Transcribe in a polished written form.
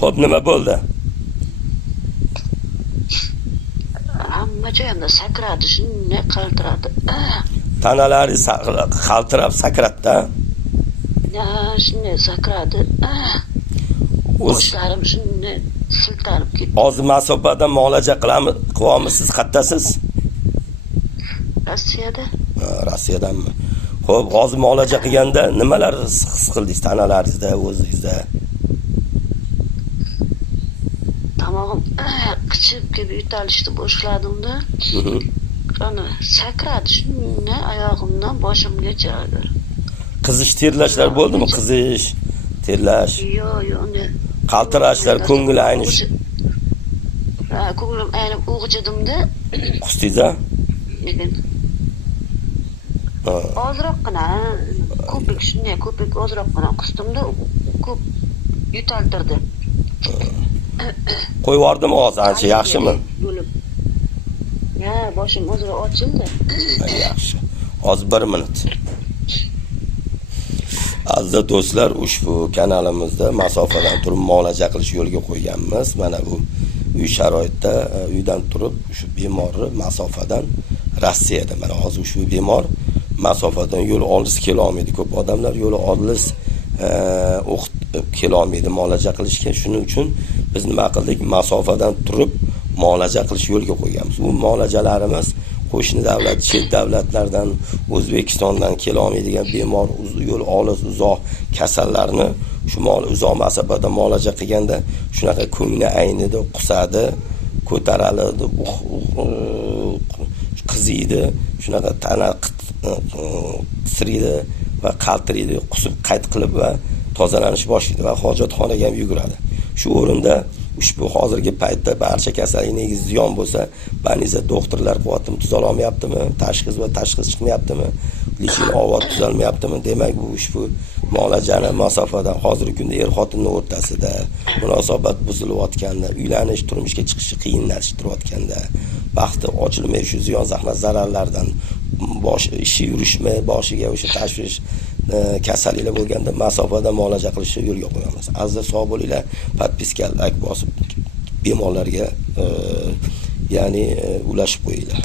Xo'p, nima bo'ldi? Hamma joyimda sakradi, shunday qaltiradi. Tanalari qaltirab sakratda. Ya, shunday sakradi. Boshlarim shunday siltanib ketdi. Hozir masofada muolaja qilamisiz, qattasiz? Rossiyada. Rossiyadanmi? Xo'p, hozir muolaja qilganda nimalar his qildingiz tanalaringizda, o'zingizda? Tomog'im qichib kelib yo'talishni boshladim-da. Qani sakradi, shunday oyog'imdan boshimgacha. Qizish, terlashlar bo'ldimi? Qizish, terlash. Yo'q. Qaltirashlar, ko'ngil aynish. Ko'nglim aynib o'g'jidim-da. Qusdingiz-a? Lekin ozroqgina ko'pik ozroqgina qusdim-da, ko'p yo'taltirdi. Qo'yib yubordimi hozir? Ancha yaxshimi? Ya, boshim o'zira ochildi. Yaxshi. Hozir 1 minut. Aziz do'stlar, ushbu kanalimizda masofadan turib muolaja qilish yo'lga qo'yganmiz. Mana bu uy sharoitida uydan turib shu bemorni masofadan Rossiyada, mana hozir ushbu bemor masofadan yo'l olis kela olmaydi. Ko'p odamlar yo'li olis kela olmaydi muolaja qilishga. Shuning uchun biz nima qildik? Masofadan turib muolaja qilish yo'lga qo'yganmiz. Bu muolajalarimiz qo'shni davlat, chet davlatlardan, O'zbekistondan kela olmaydigan bemor, yo'l olis, uzoq kasallarni shu uzoq masofada muolaja qilganda shunaqa ko'ngli aynidi, qusadi, ko'taraladi, qiziydi, shunaqa tana qisriydi va qaltiriydi, qusib qayt qilib va tozalanish boshlaydi va hojatxonaga ham yuguradi. Shu o'rinda ushbu hozirgi paytda barcha kasallik negiz ziyon bo'lsa, baniza doktorlar quvvatim tuzala olmayaptimi, tashxis chiqmayaptimi, lekin ovoz tuzalmayaptimi? Demak, bu ushbu muolajani masofadan hozirgi kunda er-xotinning o'rtasida munosabat buzilayotganda, uylanish, turmushga chiqishi qiyinlashtirayotganda, baxti ochilmay shu ziyon zahmat zararlardan ishi yurishmay, boshiga o'sha tashvish kasalliklar bo'lganda masofada muolaja qilishni yo'lga qo'yamiz. Aziz sog' bo'linglar, podpiska like bosib bemorlarga ya'ni ulashib qo'yinglar.